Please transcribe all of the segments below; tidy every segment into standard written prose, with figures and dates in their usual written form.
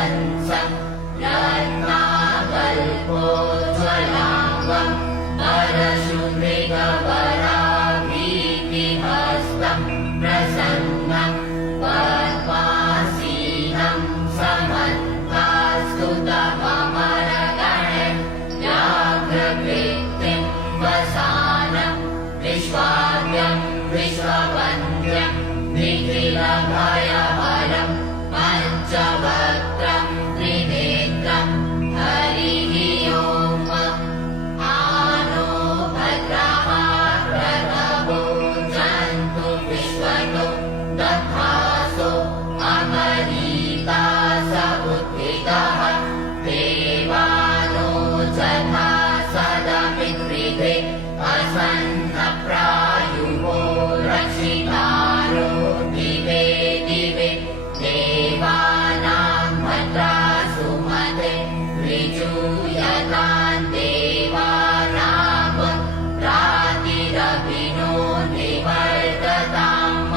वदन्सं रत्नाकल्पोज्ज्वलाङ्गं परशुमृगवराभीतिहस्तं प्रसन्नं पद्मासीनं समन्तास्तुतममरगणे व्याघ्रकृतिं वसानं विश्वाद्यं विश्ववन्द्यं निखिलभयहरं पञ्चवक्त्रं त्रिनेत्रं हरिः ओम्। आनो भद्रः प्रतपो जन्तु विश्वतो दधासो अमरीता स उद्भिदः देवानो जथा सदमित्रिभे असन्नप्रायुवो रक्षितारो दिवे दिवे देवानां भद्रा सुमते ऋजूयतां देवानां रातिरभिनो निवर्तताम्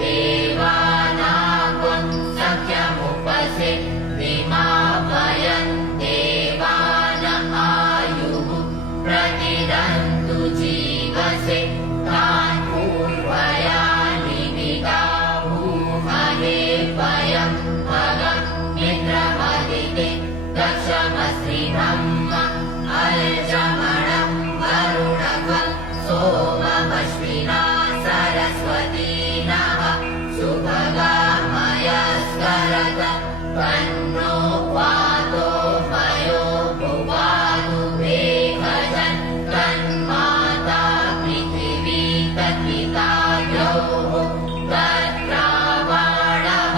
देवानां सख्यमुपसे विमापयन् देवान आयुः प्रतिरन्तु जीवसे तान् पूर्वयानि विदाभूमहे वयं भगं मित्रमदिते दक्षमश्रिब्रह्म अर्जमणं वरुणगं सोममश्विना सरस्वतीनः सुभगामयस्करत तन्नो वातो मयो भुवादु वेगजन् तन्माता पृथिवी तत्पिता योः तत्रावाणः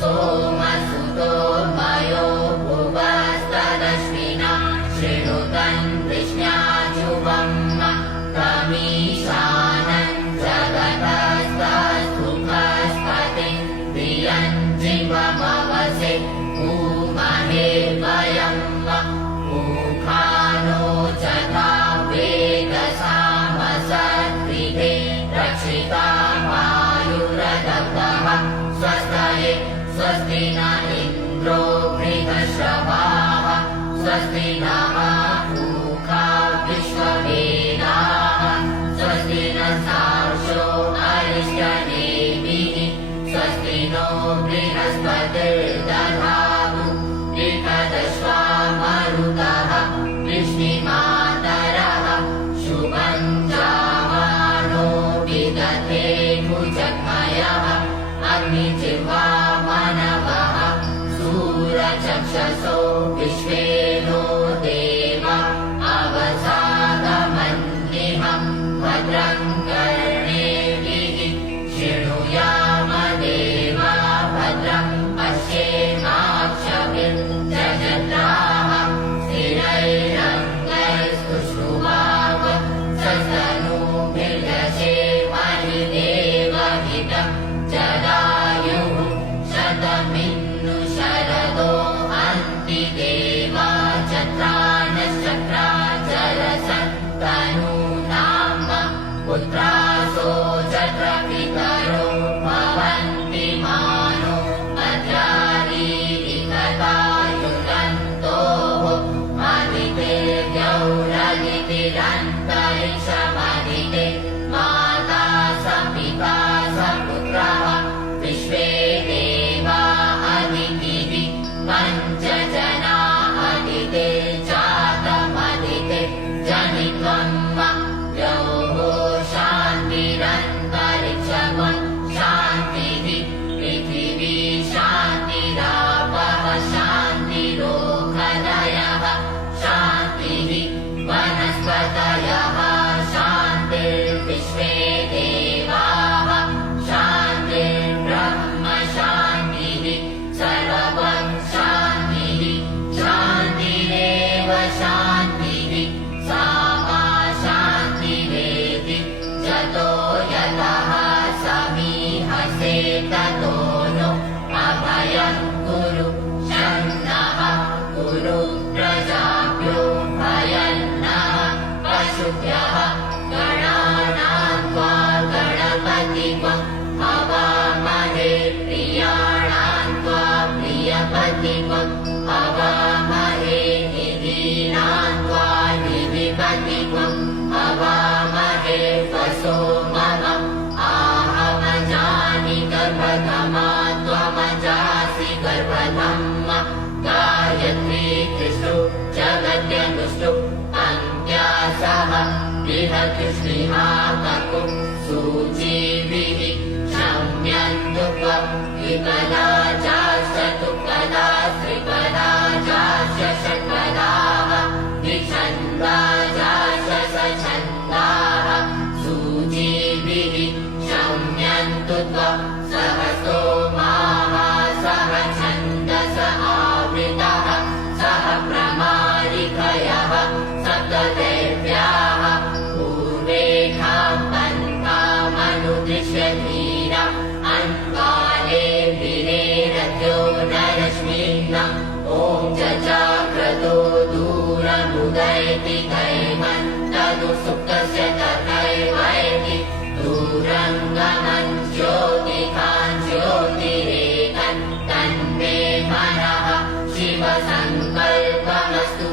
सोमसुतो मयो भुवस्तदश्विना शृणुतन् वृष्ण्याजुवम् तमीशानं जगतस्तस्थुखस्पतिं धियं जिवमवसे भूमहे वयं मुखानो जथा वेदसामसत्रिभे रक्षिता वायुरदब्धः स्वस्तये स्वस्ति न इन्द्रो वृधश्रवाः स्वस्ति नः पूषा विश्ववेदाः स्वस्ति न सार्क्ष्यो अरिष्टनेमिः स्वस्ति नो बृहस्पतिर्दधातु बृहदश्वा मरुतः वृष्णिमातरः शुभं जावानो विदधे भुजगमयः अग्निजिह्वा मनवः सूरचक्षसो विश्वे नो देवा अवसादमन्निहं भद्रं कर्णेभिः शृणुयाम देवा भद्रं पश्येमाक्षभिर्जजत्राः स्थिरैरङ्गैस्तुष्टुवाव सस्तनूभिर्यशेमहि देवहितं जदायुः शतमिन्नु शरदो अन्ति देवा चत्रानश्चक्राचरसन्तनूनां पुत्रासो चक्रपितरो भवन्ति मानो मध्यारीरिकतायुरन्तोः अदितिर्द्यौरदितिरन्तरिक्षमदिते माता स पिता स पुत्रः विश्वे देवा अदितिः पञ्चजना अदिते जातमदिते जनित्वं द्यौः शान्तिरन्तरिक्षं शान्तिः पृथिवी शान्तिरापः शान्तिरोषधयः शान्तिः वनस्पतयः शान्तिर्विश्वे देवाः शान्तिर्ब्रह्म शान्तिः सर्वं शान्तिः शान्तिरेव शान्तिः सा मा शान्तिरेति जतो यतः समीहसे ततो नो अभयं कुरु शन्नः कुरु प्रजाभ्यो भयन्नः पशुभ्यः गणानां त्वा गणपतिं हवामहे प्रियाणां त्वा प्रियपतिम्। पतिमं हवामहे निधीनान्त्वा निधिपतिमं हवामहे वसो ममम् आहमजानि गर्भधमा त्वमजासि गर्भधम्म गायत्री तिष्ठु जगत्यनुष्ठु अन्त्या सह बृहत्कृष्णिहा ककुं सूचीभिः शम्यन्तु त्वं विपदा चाश्च तुपदा त्रिपदा चाश्च षट्पदाः द्विछन्दा चाश्च सछन्दाः सूचीभिः शम्यन्तु त्वं सहसो सह छन्दस आवृतः सह प्रमारिकयः सप्तदेव्याः पूर्वेखां पन्थामनुदृश्य धीरा अन्काले विनेरद्यो नरश्मीन्नम् ॐ चक्रतो दूरमुदैति कैमन्तदु सुप्तस्य तथैवैति दूरङ्गमन् ज्योतिकान् ज्योतिरेकन् तन्मे मनः शिवसङ्कल्पमस्तु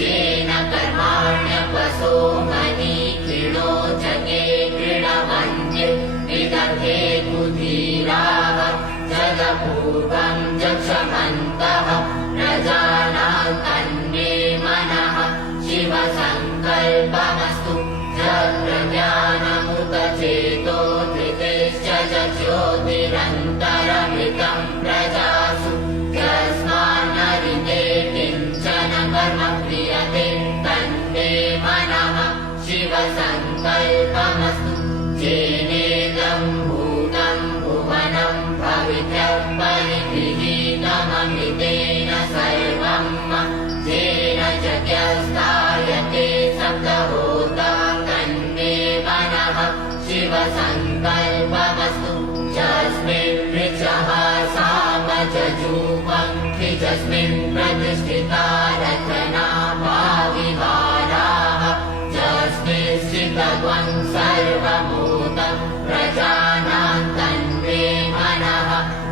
येन कर्माण्यपसो मनी कृणो जगे कृणवन्त्ये विदधे कुधीराः जगपूर्वं जक्षमन्तः प्रजानां तन्मे मनः शिवसङ्कल्पमस्तु जप्रज्ञानमुत चेतो धृतिश्च ज्योतिरन्तरमृतं प्रजासु यस्मान्नरिते किञ्चन कर्म क्रियते तन्मे मनः शिवसङ्कल्पमस्तु येनेदं भूतं भुवनं भवितव्यपरिगृहीतममृतेन सर्वं येन जगत्स्थायते सप्तहोता तन्मे मनः शिवसङ्कल्पमस्तु यस्मिन् ऋचः सामजूपं त्रिजस्मिन् प्रतिष्ठिता रत्नापाविहाराः यस्मिन् स्थितत्वं सर्वभूतं प्रजानां तन्मे मनः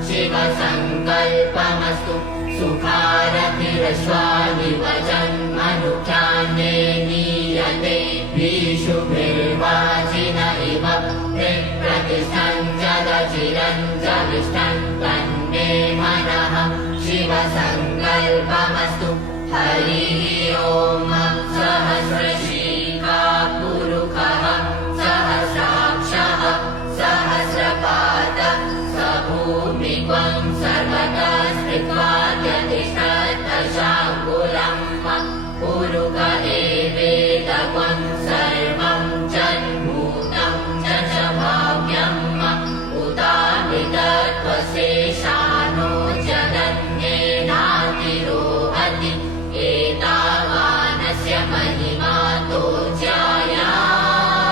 शिवसङ्कल्पमस्तु सुखारतिरश्वानिवजन्मनुख्यान्ये नीयते भीषुभिर्वाजिन इव प्रतिष्ठं जगचिरं जविष्ठं तन्मे मनः शिवसङ्कल्पमस्तु हरिः ॐ सहस्रशीर्षा पुरुषः सहस्राक्षः सहस्रपाद स भूमित्वं सर्वतः स्थित्वा यतिष्ठत्तशाङ्कुलम् पुरुष एवेदं सर्वं जन्मूतं च भाव्यम् उदामितत्वशेषानो जगन्येनातिरोहति एतावानस्य महिमातो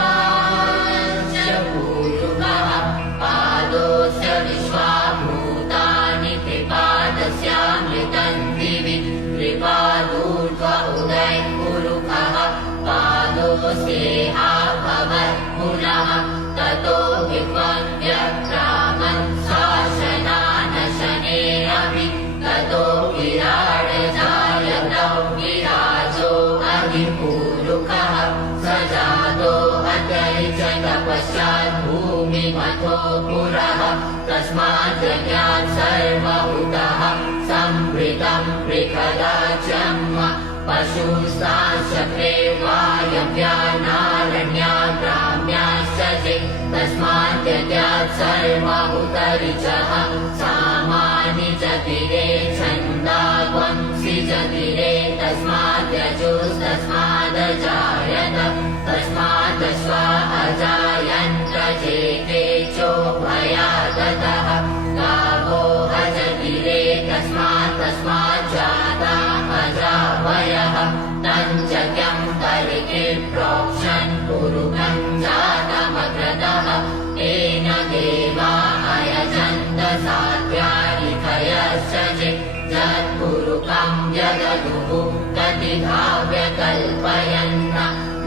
ज्यायाश्च पूरुषः पादोऽस्य विश्वाभूतानि त्रिपादस्यामृतं दिवि त्रिपादूर्ध्व उदयपुरुषः पादोऽस्येहाभवत् पुनः ततो विद्वन् व्यक्रामन् शासनानशनेऽपि ततो विराडजायतौ विराजो अधिपूरुषः स जातो अत्यैच तपश्चात् भूमिमथो पुरः तस्मात् जज्ञात् सर्वभूतः संवृतं बृहदाच्यम् पशुस्ताश्चक्रे वायव्यानारण्या ग्राम्याश्च चेत् तस्मात् त्यज्यात् सर्वभूतरिचः सामानि च तीरे छन्दावंसि च तीरे तस्मात् त्यजुस्तस्मादजायत तस्मादश्वा अजायन्त चेते चोभयागतः गावो हजतीरे तस्मात् जाता अजावयः तञ्जज्ञं परिके प्रोक्षन् पुरुषं जातमग्रतः तेन देवा अयजन्त सात्यानिकयश्च जत्पुरुषं जगदुः कतिभाव्यकल्पयन्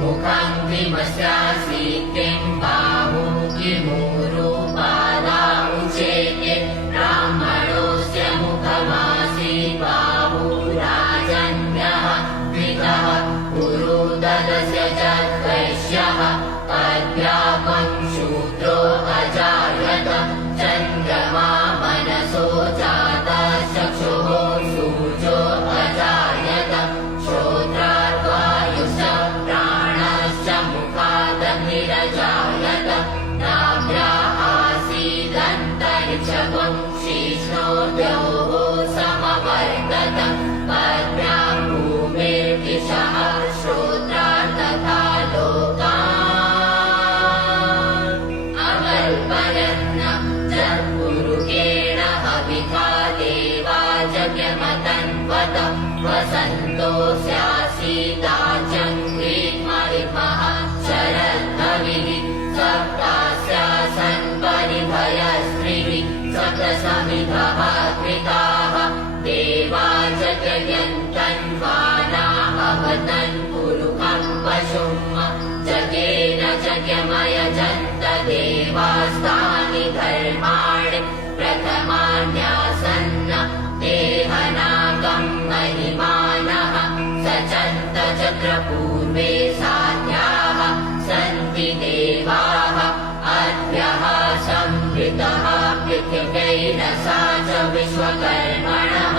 मुखं किमस्यासीत्तिं बाहु किमूरुपादा उचेते ब्राह्मणोऽस्य मुखमासीत् पदं पद्भ्यां भूमिर्दिशः श्रोत्रान् तथा लोकान् अकल्पयन् जगुरुकेण हविषा देवा यज्ञमतन्वत वसन्तो स्यासीदाचङ्ग्रीत्महिमः शरद्धविः सप्तास्यासन् परिभयस्त्रिभिः सप्तसमिधः कृताः देवा जगयन्तन्वाना अवतन् पुरुखं पशुम् जगेन जगमयजन्त देवास्तानि धर्माणि प्रथमान्यासन्न देहनागं महिमानः सचन्त चक्रपूर्वे साध्याः सन्ति देवाः अद्भ्यः संवृतः पृथिव्यैन सा च विश्वकर्मणः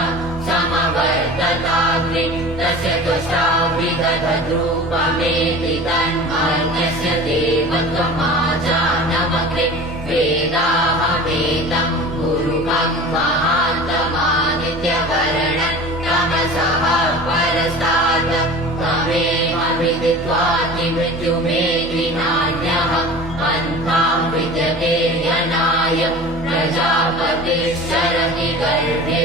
समवर्तताग्नि तस्य तुष्टाभिदधद्रूपमेति तन्मन्यस्य देवत्वमाजानमग्रे वेदाहमेतं गुरुकं महान्तमादित्यवर्णन् तमसः परस्तात् तमेव विदित्वातिमृत्युमेति नान्यः पन्थां विद्यते यनाय प्रजापतिश्चरति गर्भे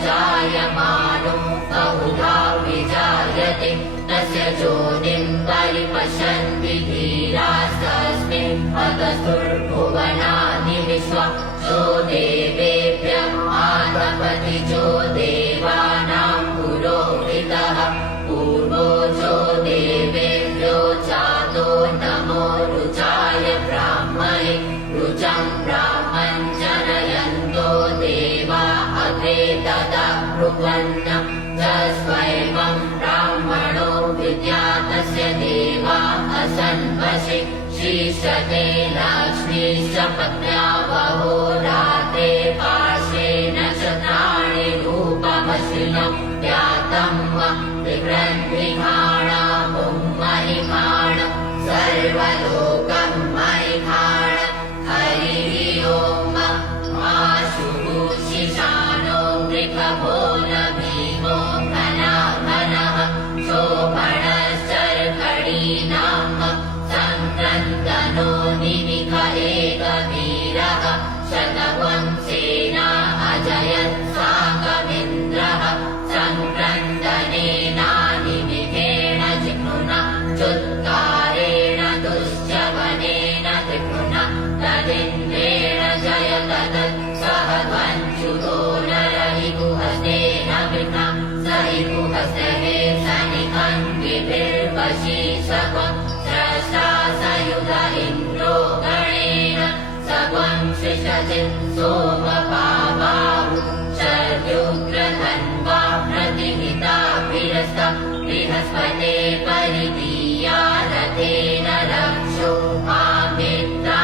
अन्तर्जायमानो बहुधा विजायते तस्य योनिं परिपश्यन्ति धीरास्तस्मिन् अतस्तुर्भुवनानि विश्वा जो देवेभ्यः आतपति जो देवानां पुरोहितः पूर्वो जो देवेभ्यो जातो नमो रुचाय ब्राह्मणे रुचं ब्राह्मं जनयन्तो देवा अग्रे तदा ब्रुवन् स्वयं ब्राह्मणो विद्यातस्य देवा असन्वशि शीर्षते लक्ष्मीश्च पत्न्या बहो रात्रे पार्श्वे नक्षत्राणि रूपमश्विनं व्यातं विभ्रन्विहाणं महिमाण सर्वलोकं महिमाण हरिः ॐ आशुभूषिषाणो वृषभो न भीमो घनः शोभणश्चर्कणीनां सङ्क्रन्दनो निमिष एकवीरः शतवंशेना अजयत् साकमिन्द्रः सङ्क्रन्दनेनानिमिषेण जिह्नुना चुत्कारेण दुश्चवनेन त्रिपुना तदिन्द्रेण जयत सह ध्वंसुतो नरहिगुहस्तेन विघ्ना सहिगुहस्ते सनिकन्विभिर्वशी सत्वं स्रष्टा सयुध इन्द्रो गणेन सत्वं शिषजित् सोमपावाहु शर्युग्रधन्वा प्रतिहिताभिरस्त बृहस्पते परिदीया रथेन रक्षो आमित्रा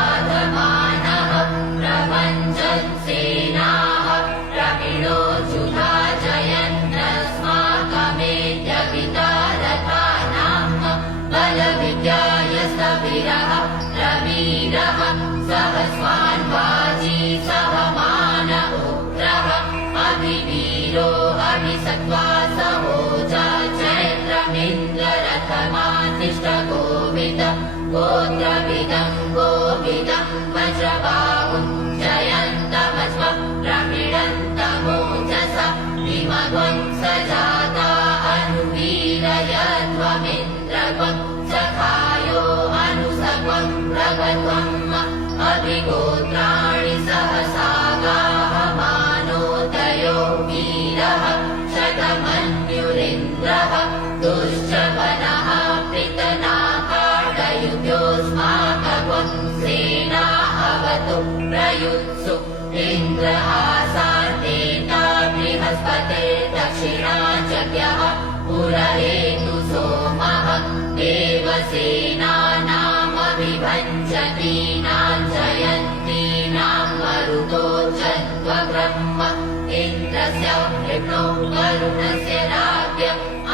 अपवादमानः प्रपञ्चन् सेनाः प्रवीणो जुधा जयन्नस्माकमेत्यविता रथानां बलविद्यायस्तविरः प्रवीरः सहस्वान् वाजी सहमान उग्रः अभिवीरो अभिसत्त्वा सहोजा चैत्रमिन्द्ररथमातिष्ठगोविद गोत्रविदं गोविदं वज्रबाहुं जयन्तमस्मं प्रमीळन्तमोजसा विमध्वं सजाता अनुवीरयध्वमिन्द्रत्वं सखायो अनुसत्वं प्रगत्वम् अभिगोत्राणि सहसागाः मानोदयो वीरः शतमन्युरिन्द्रः दुश्चवनः पृतनाकाडयुभ्योऽस्माकं सेना अवतु प्रयुत्सु इन्द्रहासार्तेता बृहस्पते दक्षिणा जग्यः पुरहेतु सोमः देवसेनानामभिभञ्जतीनां जयन्तीनां मरुतो जन्त्वब्रह्म इन्द्रस्य विष्णो वरुणस्य राज्ञ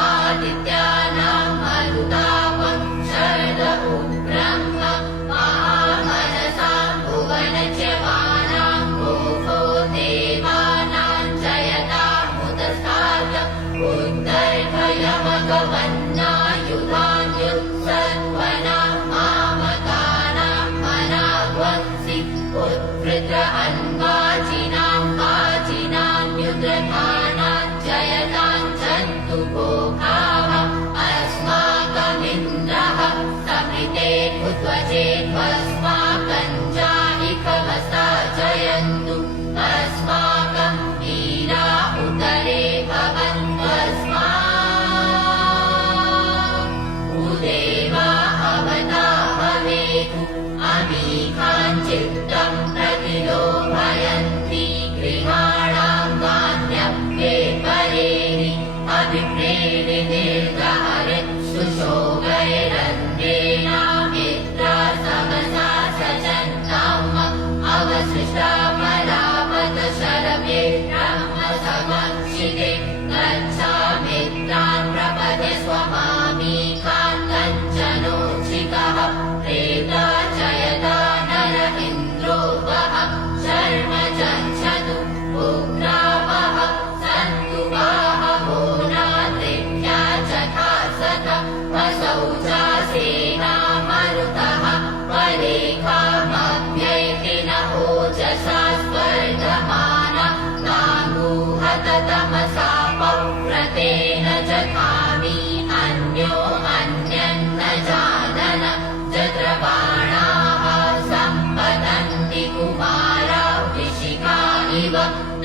आदित्यानां मरुतावं शरदो ब्रह्म महामनसां भुवनच्यमानां अन्वाचिनां वाचिनान्युद्रधानाञ्जयतां जन्तु गोखाः अस्माकमिन्द्रः समिते उद्वजेत्वस्माकञ्जाहिकवसा जयन्तु अस्माकं वीरा उदरे भवन्त्वस्माकम् उदेवा अवता भवेतु अमीकाञ्चित्तं प्रतिलोभयन्ति गृहाणां मान्यप्ये परेणि अभिप्रेरिनिर्गहरित् सुशोभैरन्ध्रेणामित्रा समसा सजन्ताम् अवशिष्टा परापत शरभे ब्रह्म समक्षिते गच्छामित्रान् प्रपदे स्वमामीकान् कञ्चनोचिकः प्रेता चयता नर इन्द्रोपः शर्म चक्षतु उग्रावः सन्तु बाहवो नात्रिभ्या चखासत वसौ चासेना मरुतः परेखामभ्यैति न ओजसा स्वर्धमान नागूहत तमसा पौप्रतेन जघामि अन्यो अन्यन्न जानन जत्रबाणाः सम्पतन्ति कुमारा विशिखा इव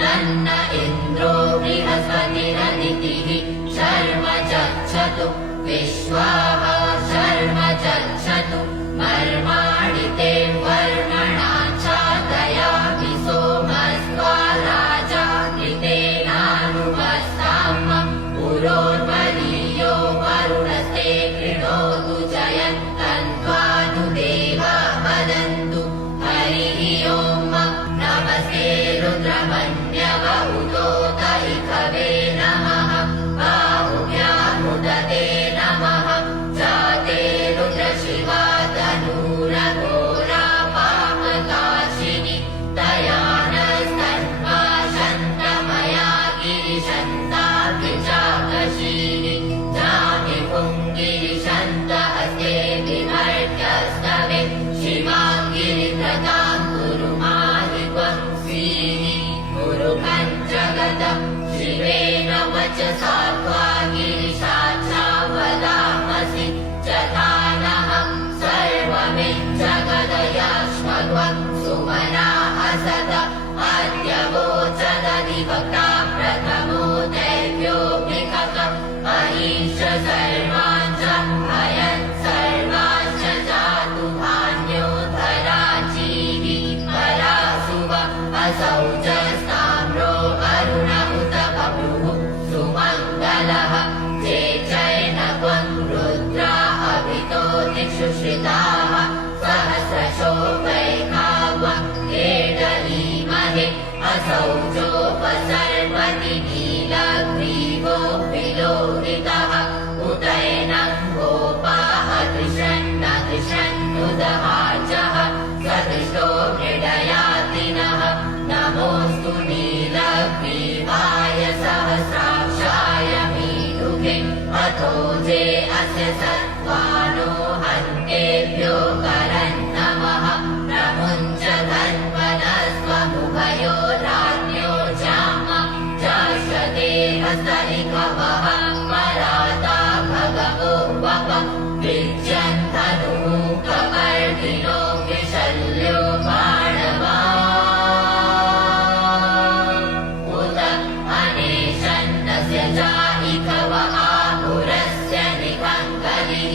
तन्न इन्द्रो बृहस्पतिरदितिः शर्म चक्षतु विश्वाः शर्म चक्षतु मर्माणि ते वर्मणा चादयामि सोमस्त्वा राजा कृतेनानुवस्ताम् पुरोर्वरीयो वरुणस्ते कृणोतु जयन्तन्त्वानुदेवा वदन्तु हरिः ओम् नमस्ते रुद्रमन्यव उदोत इखवे नमः बाहुव्यामुदते नमः जाते रुद्रशिवा तनूरघोरा पापकाशिनि दयानस्तन्वा शन्तमया गिरिशन्ताभिचाकशीनि जामि पुङ्गिरिशन्त हस्ते विमर्त्यस्तवे शिवाङ्गिरिप्रदां कुरु माहि त्वं श्रीः कुरु पञ्चगतम् शिवेन वचसा त्वा गिरिशाचावदामसि जथानहं सर्वमिच्छगदयाश्मत्वं सुमना हसत अद्य वोचदधिवक्ता प्रथमो दैव्योऽभिकम् अहीश सर्वाञ्च भयन् सर्वाञ्च जातु धान्योद्धराचीः परासुव असौ च स्ताम्रो अरुण उत बभ्रुः सुमङ्गलः जे चैनत्वं रुद्रा अभितो दिक्षु श्रिताः सहस्रशो वैखावं केडलीमहे असौ चोपसर्पति नीलग्रीवो विलोहितः उतैनं गोपाः कृशन्न कृशन्नुदहार्जः सदृष्टो मृडयातिनः नमोऽस्तु नीलग्रीवाय सहस्राक्षाय मीढुके अथो जे अस्य सत्त्वानो हन्तेभ्यो करन्नमः प्रमुञ्च धन्वनस्त्वमुभयो राज्ञो जाम जाश्वते हस्तनिकवः पराता भगवो वप विज्यन्धनुकवर्धिनो विशल्यो बाणवान् उत अनेशन्नस्य चाइकव आहुरस्य निकङ्कलिः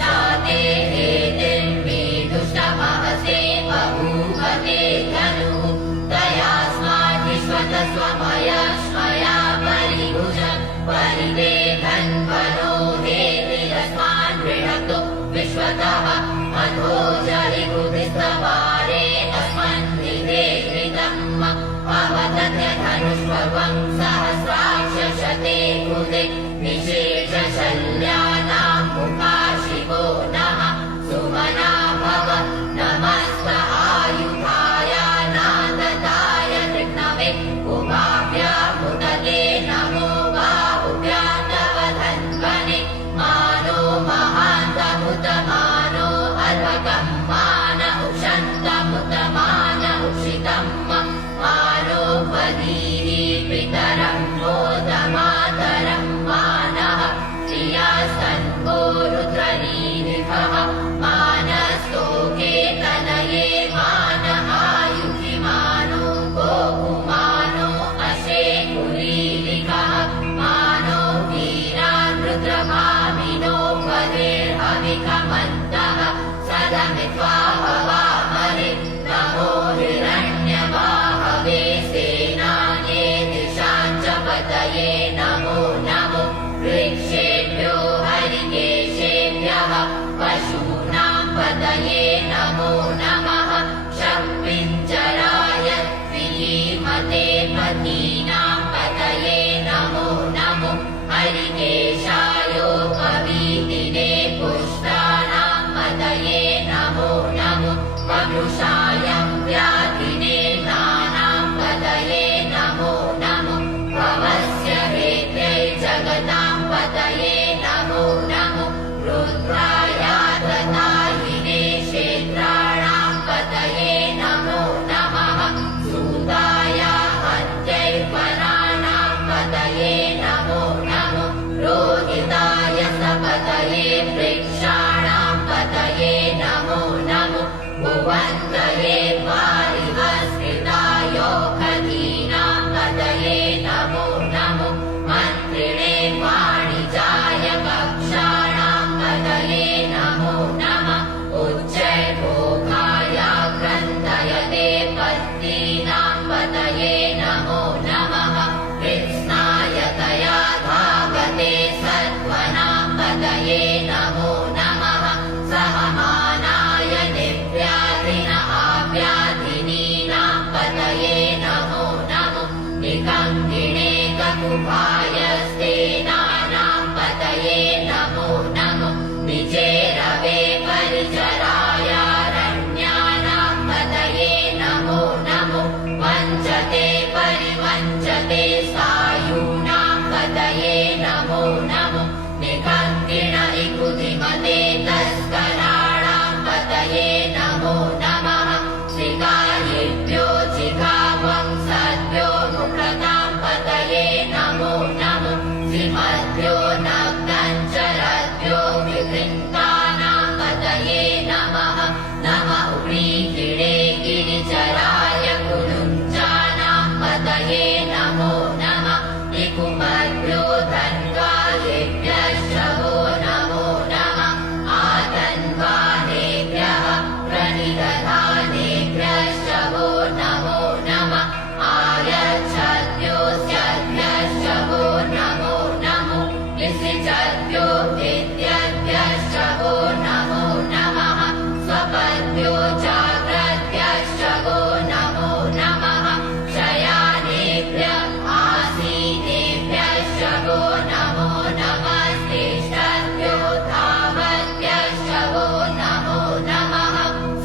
जाते हेतिर्मीदुष्टमहसे बभूवते धनुः तयास्माद्विश्वत स्वमयश्मया परिभुज परिवेधन्वनो हेतिरस्मान् गृह्णतो विश्वतः अधो जलिकुदिस्तवारे अस्मन्निधे कृतम् अवदत्य धनुष्वं सहस्राक्षशते कुदे निशेषशल्यानां मुखाशिवो नः सुमना भव नमस्त आयुधाय नादताय कृष्णवे उमाभ्यामुदते नमो बाहुभ्यां तव धन्वने मानो महान्तमुतमानो अर्भकं मान उक्षन्तमुतमान उक्षितम् दधीः पितरं मोदमातरं मानः श्रियास्तन्वो रुद्रनीरिभः मानस्तोके तनये मान आयुधि मानो गोपुमानो अशेकुरीलिकः मानो वीरान् रुद्रभामिनो पदेर्हविकमन्तः सदमित्वा हवामहे नमो हिरण्यवाहवे सेनाये दिशां च पतये नमो नमो वृक्षेभ्यो हरिकेशेभ्यः पशूनां पतये नमो नमः शक्तिञ्जराय द्विमते पतीनां पतये नमो नमो हरिकेशायोपवीतिने पुष्टानां पतये नमो नमो वपुषायं व्याधिने नानां पतये नमो नमो भवस्य वेद्यै जगतां पतये नमो नमो रुद्राय तथाहिने क्षेत्राणां पतये नमो नमः सूताय हत्यैर्वराणां पतये नमो नमो रोहिताय सपतये वृक्षाणां पतये नमो नमो भुवन्तये पारिवस्कृतायोखदीनां पतये नमो नमो मन्त्रिणे वाणिजाय कक्षाणां पतये नमो नमः उच्चैर्भोगाय ग्रन्थयते पत्नीनां पतये नमो नमः कृत्स्नाय तया धावते सत्त्वनां पतये नमो नमः सहमानाय निव्याधिन आव्याधिनीनां पतये नमो नमो निकङ्किणे ककुभाय स्तेनानां पतये नमो नमो विचेरवे परिचरायारण्यानां पतये नमो नमो वञ्चते परिवञ्चते सायूनां पतये नमो नमो निकङ्किण इकुधिमते तस्कराणां पतये नमो नमः श्रिकायिभ्यो जिघावंसद्भ्यो मुखतां पतये नमो नमो श्रीमद्भ्यो नग्नञ्चरद्भ्यो विवृन्तानां पतये नमः नमः व्रीहिणे गिरिचराय कुलुञ्चानां पतये नमो नमः निकुम्भ्यो धन्वायेभ्यश्च वो नमो नमः आतन्वानेभ्यः प्रणिदधानेभ्यश्च वो नमो नमः आयच्छद्भ्योऽस्यभ्यश्च वो नमो नमो विसृजद्भ्यो विद्यभ्यश्च वो नमो नमः स्वपद्भ्यो जाग्रद्भ्यश्च वो नमो नमः शयानेभ्यः आसीनेभ्यश्च वो नमो नमस्तिष्ठद्भ्यो धावद्भ्यश्च वो नमो नमः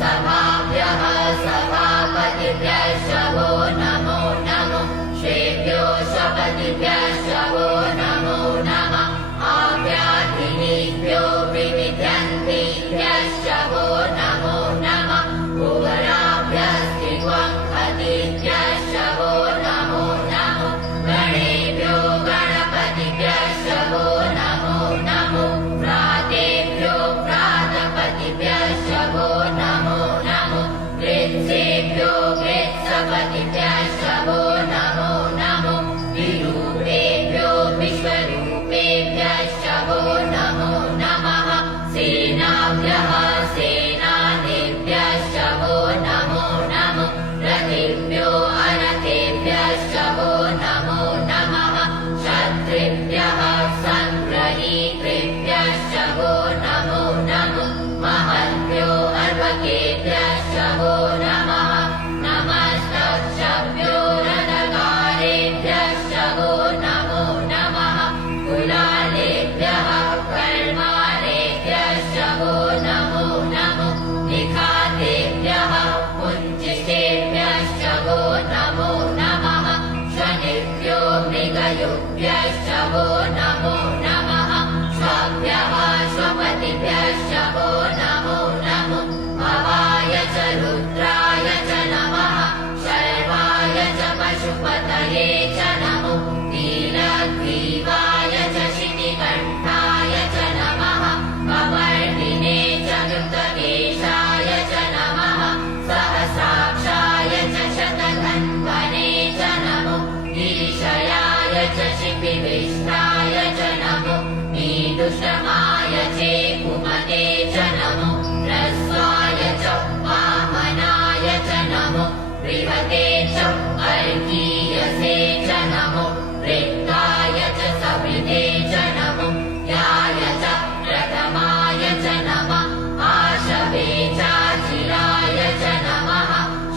सभाभ्यः सभापतिभ्यश्च वो नमो नमो श्वेभ्यो शपतिभ्यश्च वो नमो नमः आव्याधिनीभ्यो विविध्यन्तीभ्यश्च वो नमो नमः भुवराभ्यस्त्रिवङ्हतिभ्यश्च वो नमो नमो गणेभ्यो गणपतिभ्यश्च वो नमो नमो व्रातेभ्यो व्रातपतिभ्यश्च वो नमो नमो कृत्सेभ्यो कृत्सपतिभ्यश्च वो नमो नमो विरूपेभ्यो विश्वरूपेभ्यश्च वो नमो नमः सेनाभ्यः सेनानीभ्यश्च वो नमो नमो रथेभ्यो अरथेभ्यश्च वो नमो नमः क्षत्रिभ्यः सङ्ग्रहीतृभ्यश्च वो नमो नमो महद्भ्यो अर्वकेभ्यश्च वो नमः नमस्तक्षभ्यो रथकारेभ्यश्च वो नमो नमः कुलालेभ्यः कर्मारेभ्यश्च वो नमो नमो निखातेभ्यः पुञ्जिष्टेभ्यश्च वो नमो नमः शनिभ्यो मृगयुभ्यश्च वो नमो नमः स्वभ्यः स्वपतिभ्यश्च वो नमो नमो भवाय च रुद्राय च नमः शर्वाय च पशुपतये पतये च नमो नीलग्रीवाय च शितिकण्ठाय च नमः कपर्दिने च कृतकेशाय च नमः सहस्राक्षाय च शतधन्वने च नमो गिरिशयाय च शिपिविष्टाय च नमो नीदुषमाय चेकुमते च नमो ह्रस्वाय च वामनाय च नमो बृहते च अर्कीयसे च नमो वृत्ताय च सविते च नमो याय च प्रथमाय च नमः आशवे चाचिराय च नमः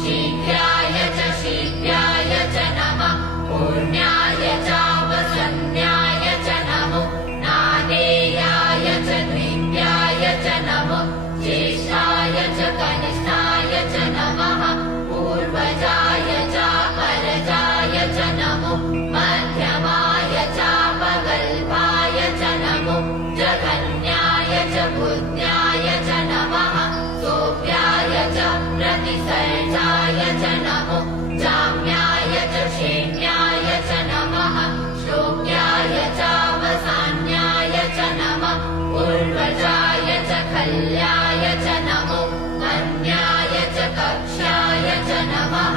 शीघ्राय च शीघ्राय च नमः पुण्याय चावसन्याय च नमो नादेयाय च द्वितीयाय च नमो ज्येष्ठाय च कनिष्ठाय च नमः पूर्वजाय चापरजाय च नमो मध्यमाय चापगल्भाय च नमो जघन्याय च बुद्ध्याय च नमः सोऽप्याय च प्रतिसर्जाय च नमो जाम्याय च क्षेम्याय च नमः श्लोक्याय चावसान्याय च नमः पूर्वजाय च खल्याय च नमो मन्याय च कक्ष्याय च नमः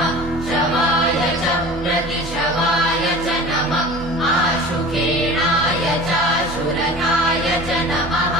शवाय च प्रतिशवाय च नमः आशुकेणाय चाशुरथाय च नमः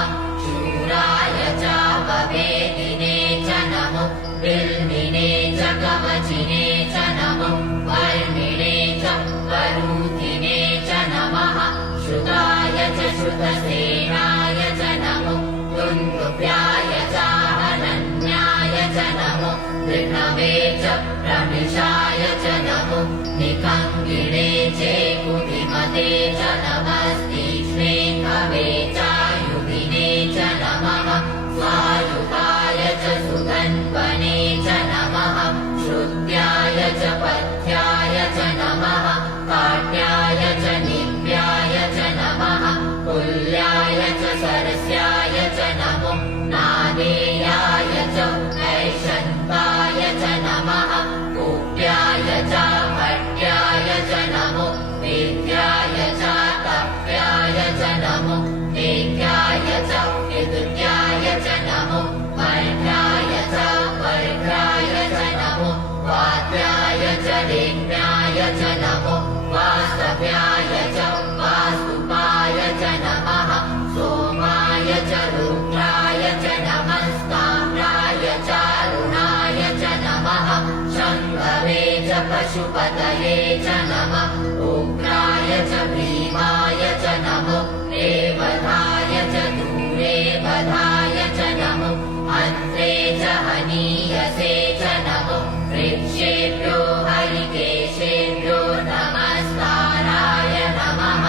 शूराय चापवेदिने च नमो बिल्मिने च कवचिने च नमो वर्मिणे च वरूथिने च नमः श्रुताय च श्रुतसेनाय च नमो दुन्दुभ्याय चाहनन्याय च नमो कृष्णवे च प्रमिषाय च नमो निकङ्गिणे चेकुतिमते च नमस्तीक्ष्णे कवे चायुधिने च नमः स्वायुधाय च सुगन्वने च नमः श्रुत्याय च पथ्याय च नमः काट्याय च निव्याय च नमः कुल्याय च सरस्याय च नमो नादेयाय च ऐषन्ताय च नमः कूप्याय च भट्याय च नमो वेद्याय च तप्याय च नमो वेद्याय च विदुत्याय च नमो वर्ध्याय च वर्ध्याय च नमो वात्याय च रेम्याय च नमो वास्तव्याय च वास्तुपाय च नमः सोमाय च रुद्राय च नमस्ताम्राय चारुणाय च नमः शम्भवे च पशुपतये च नमः उग्राय च भीमाय च नमो रेवधाय च दूरेवधाय च नमो हन्त्रे च हनीयसे च नमो वृक्षेभ्यो हरिकेशेभ्यो नमस्काराय नमः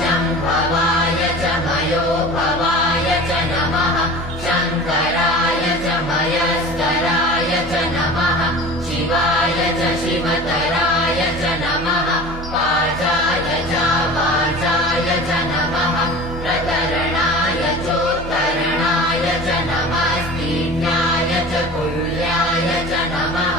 शम्भवाय च मयोभवाय च नमः शङ्कराय च मयस्कराय च नमः शिवाय च शिवतराय च नमः वाचाय च वाचाय च नमः प्रतरणाय चोत्तरणाय च नमस्तीर्णाय च कुल्याय च नमः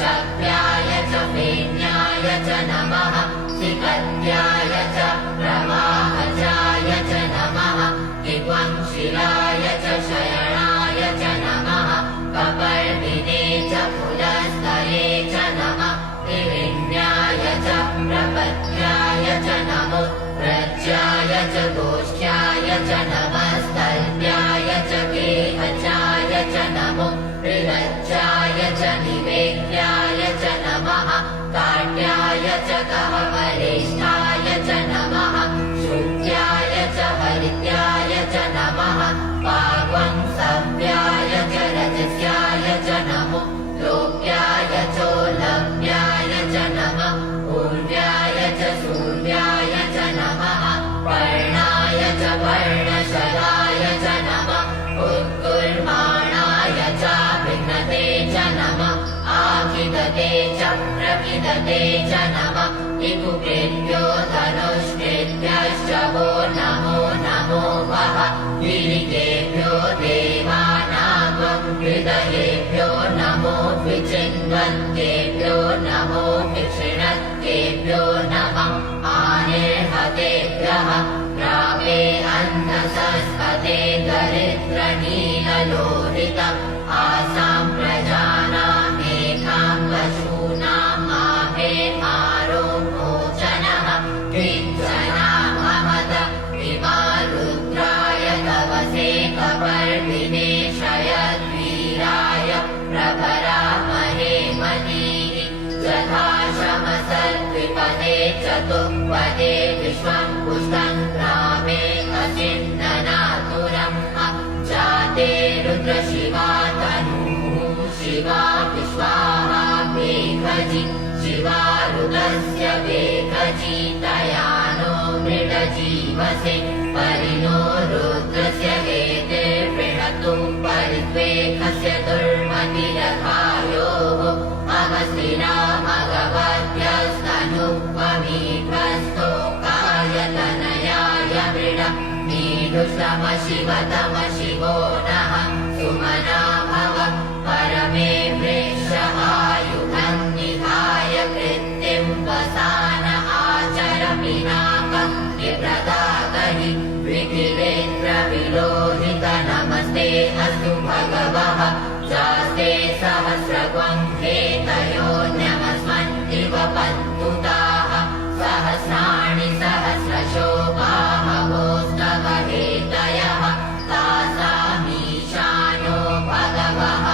शक्त्याय च फेन्याय च नमः शिखत्याय च प्रवाहजाय च नमः विद्वंशिलाय च शयनाय च नमः कपर्दिने च पुलस्तये च नमः विविन्याय च प्रपद्याय च नमो व्रज्याय च गोष्ठ्याय च नमस्तल्प्याय च गेहजाय च नमो बृहज्जाय च निवेद्याय च नमः काट्याय च कहवरिष्ठाय च नमः श्रुत्याय च हरित्याय च नमः पाग्वंसव्याय च रजस्याय च नमो लोक्याय चोलभ्याय च नमः पूर्व्याय च सूर्याय च नमः पर्णाय च पर्णशराय च नमः उत्कुर्माणाय च भिन्नते च नमः आखिदते च प्रकिदते च नमः इकुकृभ्यो धनुष्कृभ्यश्च वो नमो नमो वः गिरिकेभ्यो देवानागं हृदयेभ्यो नमो द्विचिन्वन्तेभ्यो नमो विक्षिणत्तेभ्यो वसस्पते दरिद्रनीललोहितम् आसां प्रजानामेकां पशूनाम् आहेहारो मोचनः किञ्चनाममद विमारुद्राय तवसे कपर्दिने शयद्वीराय प्रभरामहे महीः यथा शमसद्विपदे चतुःपदे विश्वं पुष्टं ग्रामे अचिन्तनातुरम् जाते रुद्रशिवा तनूः शिवा विश्वाहा मेघजी शिवा रुद्रस्य मेघजी तयानो मृडजीवसे परिणो रुद्रस्य हेते वृणतु परिद्वेखस्य दुर्मतिरथायोः अमस्तिना मघवद्यस्तनुपमीध्वस्तो कायतनयाय मृड नीडुषम शिवतम शिवो नः सुमना भव परमे वृक्षायुधं निधाय कृत्तिं वसान आचर पिनाकं विप्रदागहि विधिवेन्द्रविलोहित नमस्ते अस्तु भगवः जास्ते सहस्रगुं हेतयोन्यमस्मन्ति वपन्तुताः सहस्राणि सहस्रशो बाहवोस्तव हेतयः तासामीशानो भगवः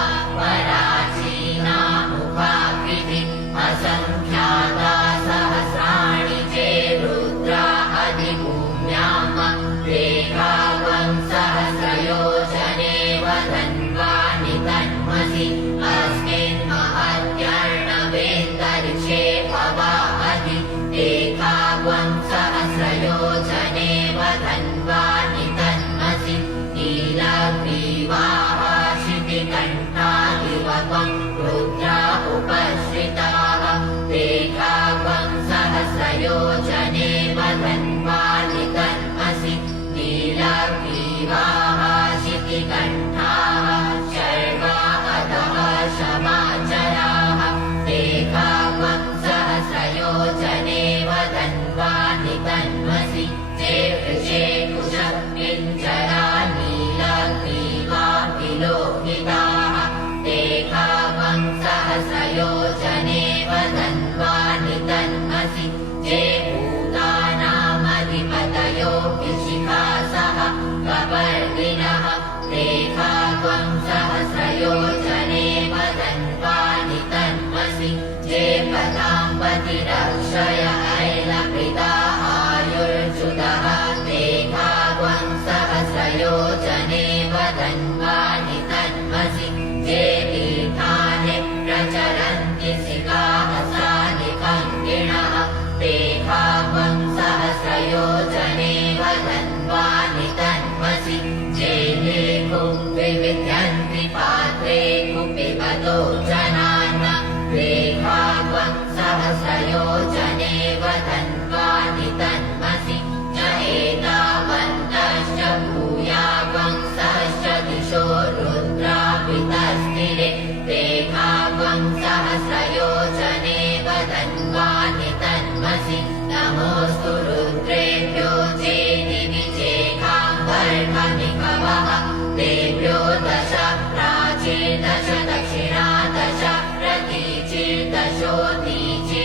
पराचीनामुपाकृति असङ्ख्याता सहस्राणि चे रुद्रा अधिभूम्याम् रेखावं सहस्रयोजने वदन्वानि तन्मसि अस्मिन् महत्यर्णवेन्तरिक्षे भवामहि रेखावं सहस्रयोजने वदन्वानि तन्मसि नीलग्रीवाः शितिकण्ठादिवकं रुद्रा उपश्रिताः रेखावं सहस्रयोजने वदन्वानि तन्मसि नीलग्रीवाः शितिकण्ठाः शर्वा अधः शमाचराः रेखावं सहस्रयोजने वदन्वानि तन्मसि चेवृषे कुशपिञ्जरा नीलग्रीवा विलोहिताः रेखावं सहस्रयोजने वदन्वानि तन्मसि जे भूतानामधिपतयो विशिखासः कपर्दिनः रेखावं सहस्रयोजने वदन्वानि तन्मसि जे पदाम्बतिरक्षय ऐलपिता आयुर्जुतः रेखावं सहस्रयोजने वदन्वानि तन्मसि जे तीर्थानि प्रचरन्ति सिकाः साधिकङ्गिणः रेखावं सहस्रयोजने वदन्वानि तन्मसि जे विविध्यन्ति पात्रे कुपिबतो जनान् रेखावं सहस्रयोजने वदन्वानि तन्मसि च एतावन्तश्च भूयावं सहश्च दिशो रुद्रापितस्थिरे रेखावं सहस्रयोजने वदन्वानि तन्मसि नमोऽस्तु रुद्रेभ्यो चेति विचेखाम्बर्हमिकवः तेभ्यो दश प्राचीर्दश दक्षिणा दश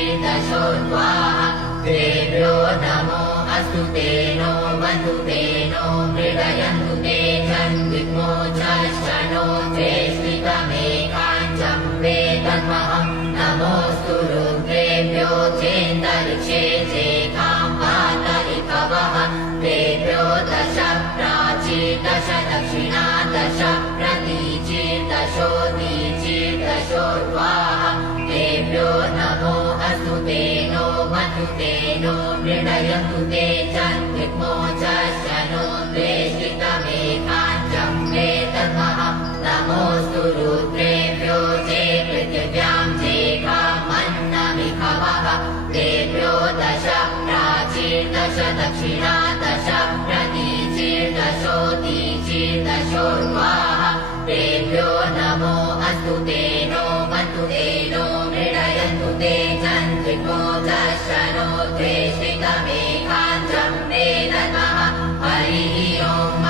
प्रतीचिर्दशोदीचिर्दशोर्ध्वाः तेभ्यो नमो अस्तु तेनो वन्तु तेनो मृडयन्तु ते जन्विमोचश्चनो चेष्टितमेकाञ्चं वेदन्महं नमोऽस्तु रुद्रेभ्यो चेन्दरिक्षे चेकां पातरिकवः तेभ्यो दश प्राचीर्दश दक्षिणा दश प्रतीचिर्दशोदीचिर्दशोर्ध्वाः तेभ्यो नमो अस्तु तेनो वन्तु तेनो मृडयन्तु ते जन्विमोचश्चनो वेष्टितमेकाञ्चं वेदन्महं नमोऽस्तु रुद्रेभ्यो चे पृथिव्यां चेकामन्नमिखवः तेभ्यो दश प्राचीर्दश दक्षिणा दश प्रतीचिर्दशोदीचिर्दशोर्ध्वाः तेभ्यो नमो अस्तु तेनो वन्तु तेनो मृडयन्तु ते जन्त्रिकोचश्चनो द्वेष्टितमेकाञ्चं वेदन्महं हरिः ओम्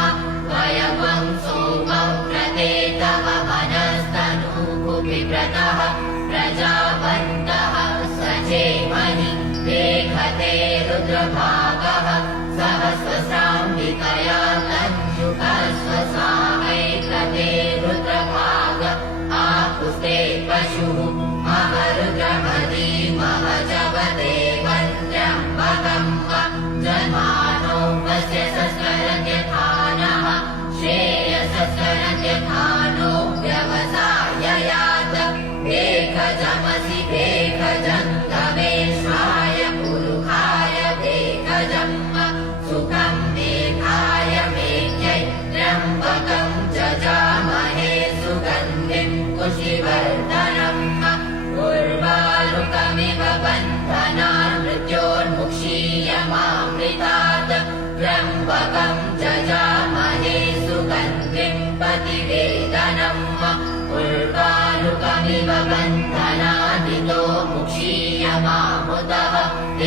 रुद्रभागः सहस्रस्राम्बिकया तन्युगस्वसामैकते रुद्रभाग आपुस्ते पशुः महरुद्रमदी महजवदे वन्द्यम्बकम् जन्मानो वस्य सस्करन्यथानः श्रेयसस्करन्यथानो व्यवसाययात् भेखजमसि भेखजम् गवेश्वाय पुरुखाय भेखजम् सुखम् मेघाय मेघ्यै त्र्यम्बकम् जजामहे सुगन्धिम् कुशिवर्धनम् उर्वारुकमिव बन्धनान् मृत्योर्मुक्षीयमामृतात् त्र्यम्बकम् जजामहे सुगन्धिम् पतिवेदनम् उर्वारुकमिव बन्धनादितो मुक्षीयमामुदः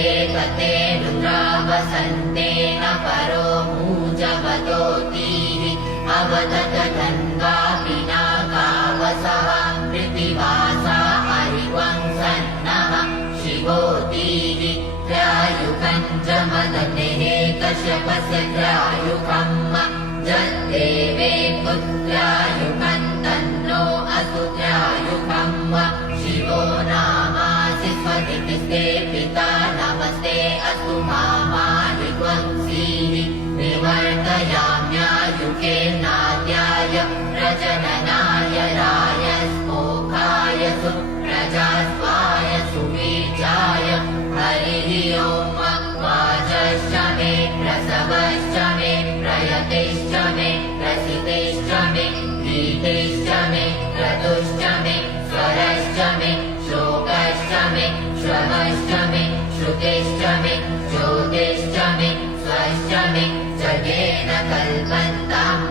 एकते रुद्रावसन्तेन परो मूजवतोतीः अवदत धन्वा पिनाकावसः पृथिवासा हरिवंसन्नः शिवोतीः त्रायुकम् च मदतेः कश्यपस्य त्रायुकम् जद्देवे पुत्रायुकम् तन्नो असु त्रायुकम् शिवो नामासि स्वतिस्ते पिता नमस्ते अस्तु मामायुवंसीः विवर्तयाम्यायुके नाद्याय प्रजननाय रायस्पोखाय सुप्रजास्वाय सुवीर्याय हरिः ओम् वाचश्च मे प्रसवश्च मे प्रयतिश्च मे प्रसिद्धिश्च मे गीतिश्च मे क्रतुश्च मे स्वरश्च मे शोकश्च मे श्रवश्च मे श्रुतिश्च मे ज्योतिश्च मे स्वश्च मे जगेन कल्पन्ताम्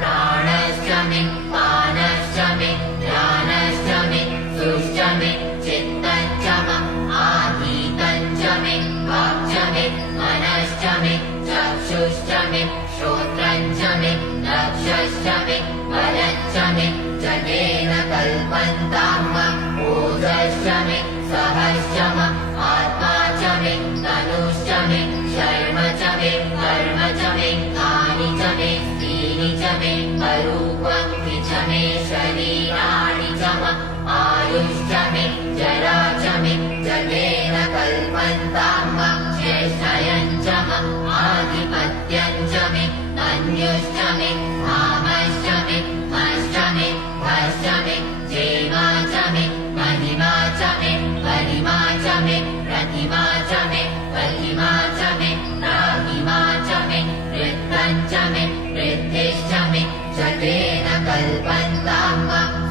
प्राणश्च मे पानश्च मे ध्यानश्च मे सुश्च मे चित्तञ्च आधीतञ्च मे वाक्च मे मनश्च मे चक्षुश्च मे श्रोत्रञ्च मे दक्षश्च मे बलश्च मे जगेन कल्पन्ताम् ओजश्च मे सहश्च आत्मा च मे तनुश्च मे शर्म च मे कर्म च मे कानि च मे स्त्रीणि च मे अरूपं च मे शरीराणि च आयुश्च मे जरा च मे जगेन कल्पन्ताम् ज्येष्ठयम् च आधिपत्यम् च मे अन्युश्च मे धामश्च मे मश्च मे भश्च मे जेमा च मे महिमा च मे गरिमा च मे प्रतिमा च मे प्रतिमा च मे राहिमा च मे वृत्तम् च मे वृद्धिश्च मे जगेन कल्पन्ताम्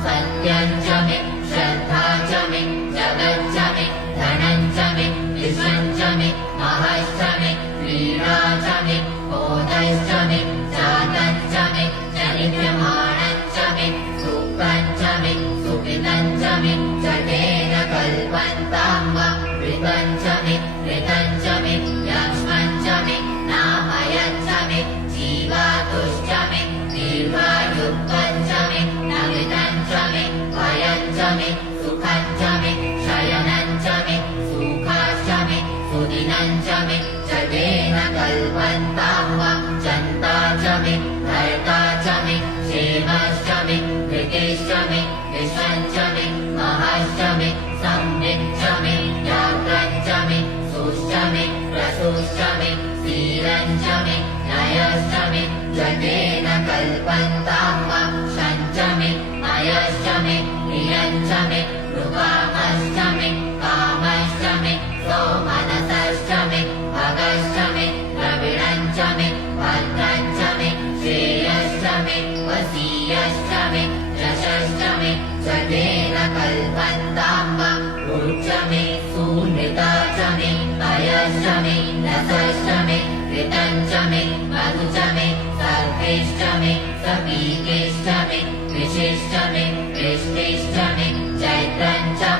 सत्यम् च मे श्रद्धा च मे जगच्च मे धनम् च मे विश्वम् च मे महश्च मे क्रीडा च मे बोधश्च मे जातम् च मे चरित्यमाणम् च मे सुखम् च मे सुकृतम् च मे जगेन कल्पन्ताम् ऋतम् च मे ऋतम् च मे लक्ष्मम् च मे नामयम् च मे जीवातुश्च मे दीर्घायुक्तम् च मे नमितम् च मे भयम् च मे सुखम् च मे शयनम् च मे सुखाश्च मे सुदिनम् च मे जगेन कल्पन्ताम् चन्ता च मे भर्ता च मे क्षेमश्च मे धृतिश्च मे विश्वम् च मे महश्च मे संविच्च मे व्याघ्रम् च मे सुश्च मे रसुश्च मे शीलम् च मे नयश्च मे जगेन कल्पन्ताम् शञ्च मे अयश्च मे प्रियम् च मे मृगामश्च मे कामश्च मे सौमनसश्च मे भगश्च मे द्रविणम् च मे भद्रम् च मे श्रेयश्च मे वसीयश्च मे यशश्च मे जगेन कल्पन्ताम् ऊर्ज मे सुनृता च मे अयश्च मे रसश्च मे घृतम् च मे मधु च मे सर्वेश्च मे सपीकेश्च मे कृषिश्च मे वृष्टिश्च मे चैत्रम् च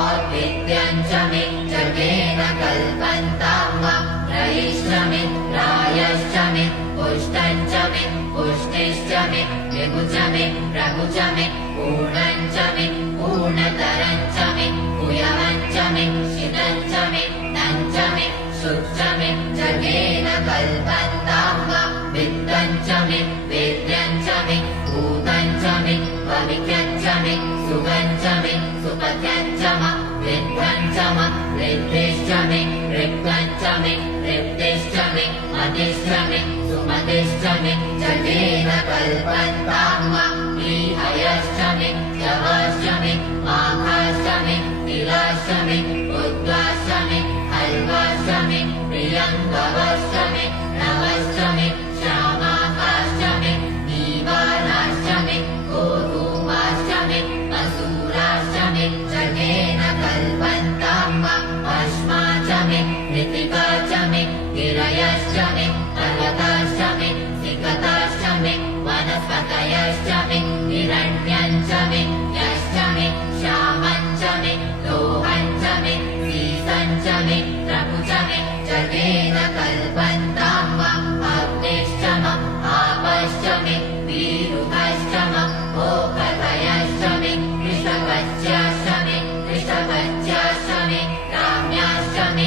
और्विद्यम् च मे जगेन कल्पन्ताम् रयिश्च मे रायश्च मे पुष्टम् च मे पुष्टिश्च मे विभु च मे प्रभु च मे पूर्णम् च मे पूर्णतरम् च मे कुयवम् च मे शितम् च मे तम् च मे शुच्च मे जगेन कल्पन्तां वा वित्तं च मे वेद्यं च मे भूतं च मे भविष्यं च मे सुखं च मे सुपथ्यं च म वृद्धं च म वृद्धिश्च मे ऋक्तं च मे ऋद्धिश्च मे मतिश्च मे सुमतिश्च मे जगेन कल्पन्तां वा ह्रीहयश्च मे यवश्च मे माघश्च मे नीलाश्च मे उद्गाश्च मे हल्वाश्च मे प्रियङ्गवश्च मे नवश्च मे श्यामाकाश्च मे नीवालाश्च मे गोधूमाश्च मे मसूराश्च मे जगेन कल्पन्तां वा अश्मा च मे मृत्तिका च मे गिरयश्च मे पर्वताश्च मे सिकताश्च मे वनस्पतयश्च मे हिरण्यं च मे यश्च मे श्यामं च मे लोहं च मे सीसं च मे प्रभु च मे जगेन कल्पन्तां वा अग्निश्च म आपश्च मे वीरुधश्च म ओपतयश्च मे वृषभज्याश्च मे वृषभज्याश्च मे राम्याश्च मे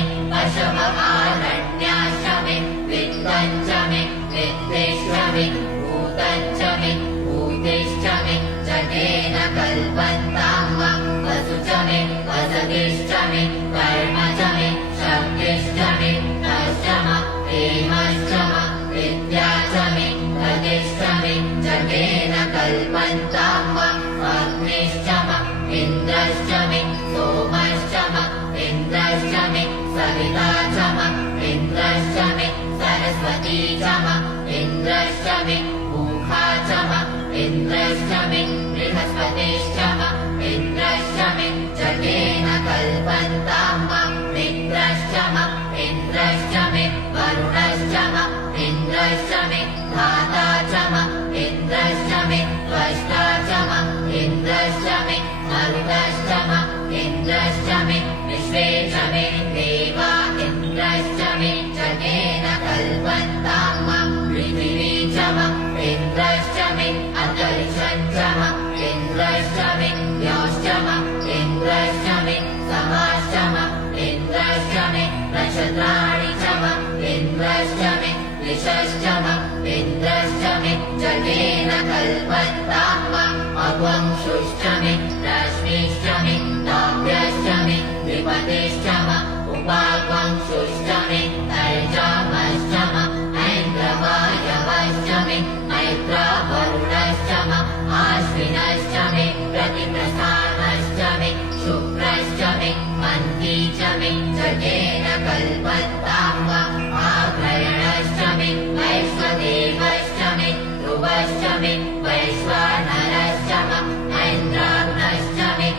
पशवहारण्याश्च मे वित्तं च मे वित्तिश्च मे भूतं च मे भूतिश्च मे जगेन कल्पन्तां वा वसु च मे वसतिश्च मे कर्म च मे शक्तिश्च मे तश्च म प्रेमश्च म विद्या च मे गतिश्च मे जगेन कल्पन्तां वा अग्निश्च म इन्द्रश्च मे सोमश्च म इन्द्रश्च मे सविता च म इन्द्रश्च मे सरस्वती च म इन्द्रश्च मे मुखा च म इन्द्रश्च मे बृहस्पतिश्च म इन्द्रश्च मे जगेन कल्पन्तां वा मित्रश्च म इन्द्रश्च मे वरुणश्च म इन्द्रश्च मे धाता च म इन्द्रश्च मे त्वष्टा च म इन्द्रश्च मे मरुतश्च म इन्द्रश्च मे विश्वे च मे देवा इन्द्रश्च मे जगेन कल्पन्तां वा पृथिवी च म इन्द्रश्च मे अन्तरिक्षं च म इन्द्रश्च मे योश्च म इन्द्रश्च मे समाश्च म इन्द्रश्च मे नक्षत्राणि च म इन्द्रश्च मे दिशश्च म इन्द्रश्च मे जगेन कल्पन्तां वा अग्वंशुश्च मे रश्मिश्च मे नाभ्यश्च मे विपतिश्च म उपाग्वंशुश्च मे तैजामश्च म ऐन्द्रवायवश्च मे मैत्रावरुणश्च म आश्विनश्च मे प्रतिप्रस्थानश्च मे शुक्रश्च मे मन्ती च मे जगेन कल्पन्तां वा आग्रयणश्च मे वैश्वदेवश्च मे ध्रुवश्च मे वैश्वानरश्च म ऐन्द्राग्नश्च मे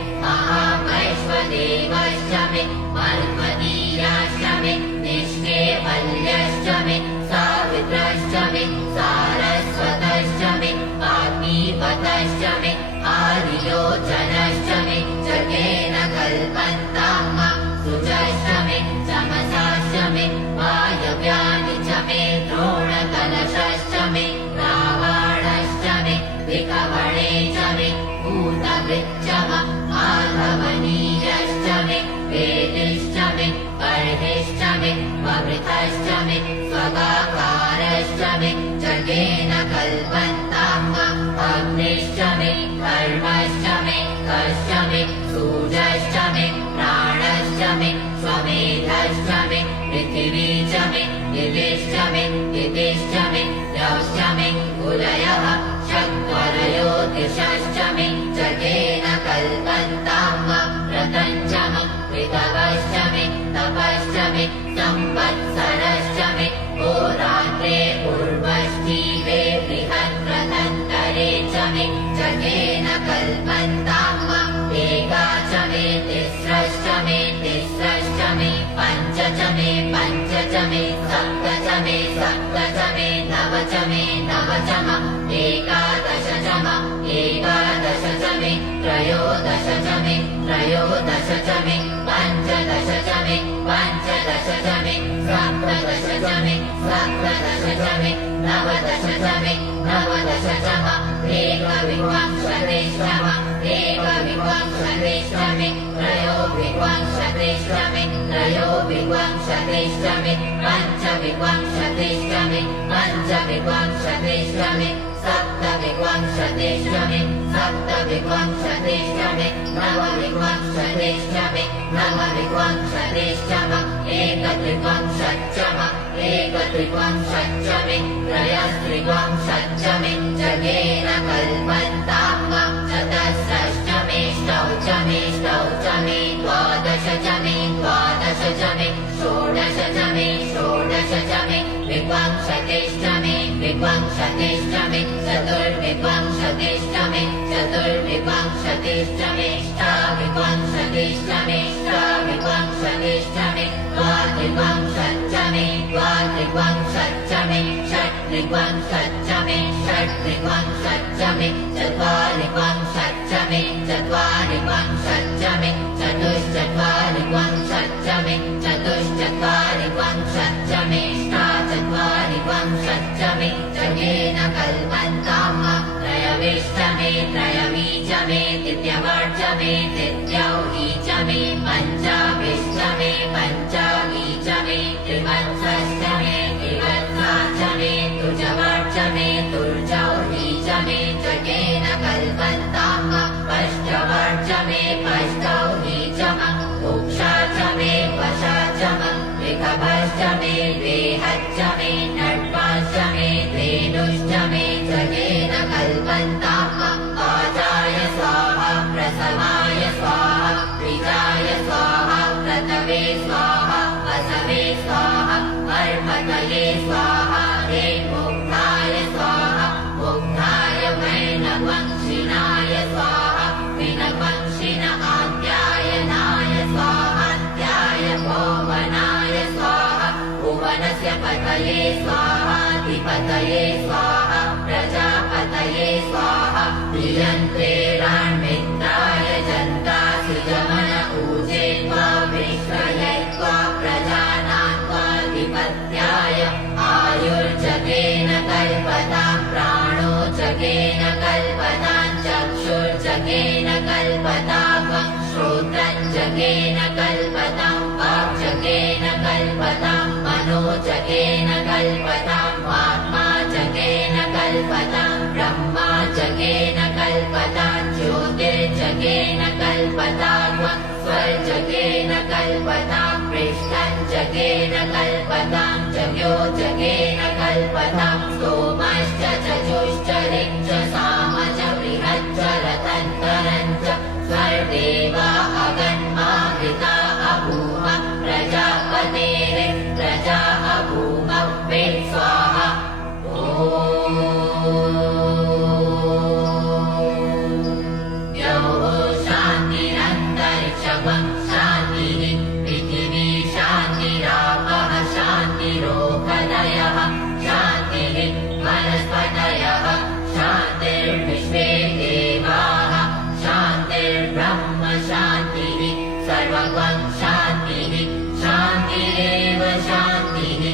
महावैश्वदेवश्च मे मन्मदीयाश्च मे निष्केवल्यश्च मे सावित्रश्च मे सारस्वतश्च मे पार्थिवतश्च मे आर्योजनश्च मे जगेन कल्पन्तां वा सुजश्च मे चमसाश्च मे वायव्यानि च मे द्रोणकलशश्च मे रावाणश्च मे विकवणे च मे भूतभृच्च म आधवनीयश्च मे वेदिश्च मे बर्हिश्च मे ववृतश्च मे स्वगाकारश्च मे जगेन कल्पन्तां वा अग्निश्च मे कर्मश्च मे कश्च मे सूर्यश्च मे प्राणश्च मे स्वमेधश्च मे पृथिवी च मे दितिश्च मे दितिश्च मे यश्च मे कुलयः चत्वरयो दिशश्च मे जगेन कल्पन्तां वा व्रतं च मे ऋतवश्च मे तपश्च मे संवत्सरश्च मे होरात्रे पूर्वष्टिवे बृहद्रथन्तरे च मे जगेन कल्पन्तां वा एका च मे तिस्रश्च मे तिस्रश्च मे पञ्च च मे पञ्च च मे सप्त च मे सप्त च मे नव च मे नव च म एकादश च म एकादश च मे त्रयोदश च मे त्रयोदश च मे पञ्चदश च मे पञ्चदश च मे सप्तदश च मे सप्तदश च मे नवदश च मे नवदश च म एकविंशतिश्च म एकविंशतिश्च मे त्रयोविंशतिश्च द्वाविंशतिश्चमे त्रयोविंशतिश्चमे पञ्चविंशतिश्चमे पञ्चविंशतिश्चमे सप्तविंशतिश्चमे सप्तविंशतिश्चमे नवविंशतिश्चमे नवविंशतिश्चम एकत्रिंशच्चमे त्रयस्त्रिंशच्चमे जगेन कल्पन्ताम् चतुष्षष्टमे षोडशमे द्वादशमे षोडशमे विंशतिश्चमे चतुर्विंशतिश्चमे अष्टाविंशतिश्चमे द्वात्रिंशच्चमे षट्त्रिंशच्चमे चत्वारिंशच्चमे चतुश्चत्वारिंशच्चमे चतुश्चत्वारिंशच्चमे अष्टाचत्वारिंशच्चमे जगेन कल्पन्ताम् त्रयविष्टमे तृतीयवर्षमे तृतीयौहीचमे पञ्चविष्टमे त्रिवत्सश्चमे तुर्जवर्षमे तुर्जौहीचमे जगेन कल्पन्ताम् अष्टवर्षमे पष्टौहीचम उक्षाचमे वशाचम ऋखभश्चमे वेहच्चमे नड्वाश्चमे धेनुश्चमे जगेन कल्पन्ताम् आजाय स्वाहा प्रसवाय स्वाहा द्विजाय स्वाहा क्रतवे स्वाहा वसवे स्वाहा अर्पतये स्वाहा हे मुग्धाय स्वाहा मुग्धाय वैनवंशिनाय स्वाहा विनवंशिन आद्यायनाय स्वाहात्याय भुवनाय स्वाहा भुवनस्य पतये स्वाहाधिपतये स्वाहा प्रजापतये स्वाहा प्रियन्त्रेणान्विताय जन्तासुजमन ऊजे त्वा विश्वये त्वा प्रजानान् त्वाधिपत्याय आयुर्जगेन कल्पतां प्राणो जगेन कल्पतां चक्षुर्जगेन कल्पतां श्रोत्रं जगेन कल्पतां वाक्जगेन कल्पतां मनो जगेन कल्पतां आत्मा जगेन कल्पतां ब्रह्मा जगेन कल्पतां ज्योतिर्जगेन कल्पतां स्वर्जगेन कल्पतां पृष्ठं जगेन कल्पतां जगो जगेन कल्पतां सोमश्च चजुश्च ऋक् च साम च बृहच्च रतन्तरं च स्वर्देवा अगन्मावृता अभूम प्रजापतेरे प्रजा अभूम वेत् स्वाहा ॐ शान्तिरन्तरिक्षं शान्तिः पृथिवी शान्तिरापः शान्तिरोपदयः शान्तिः वनस्पतयः शान्तिर्विश्वे देवाः शान्तिर्ब्रह्म शान्तिः सर्वं शान्तिः शान्तिरेव शान्तिः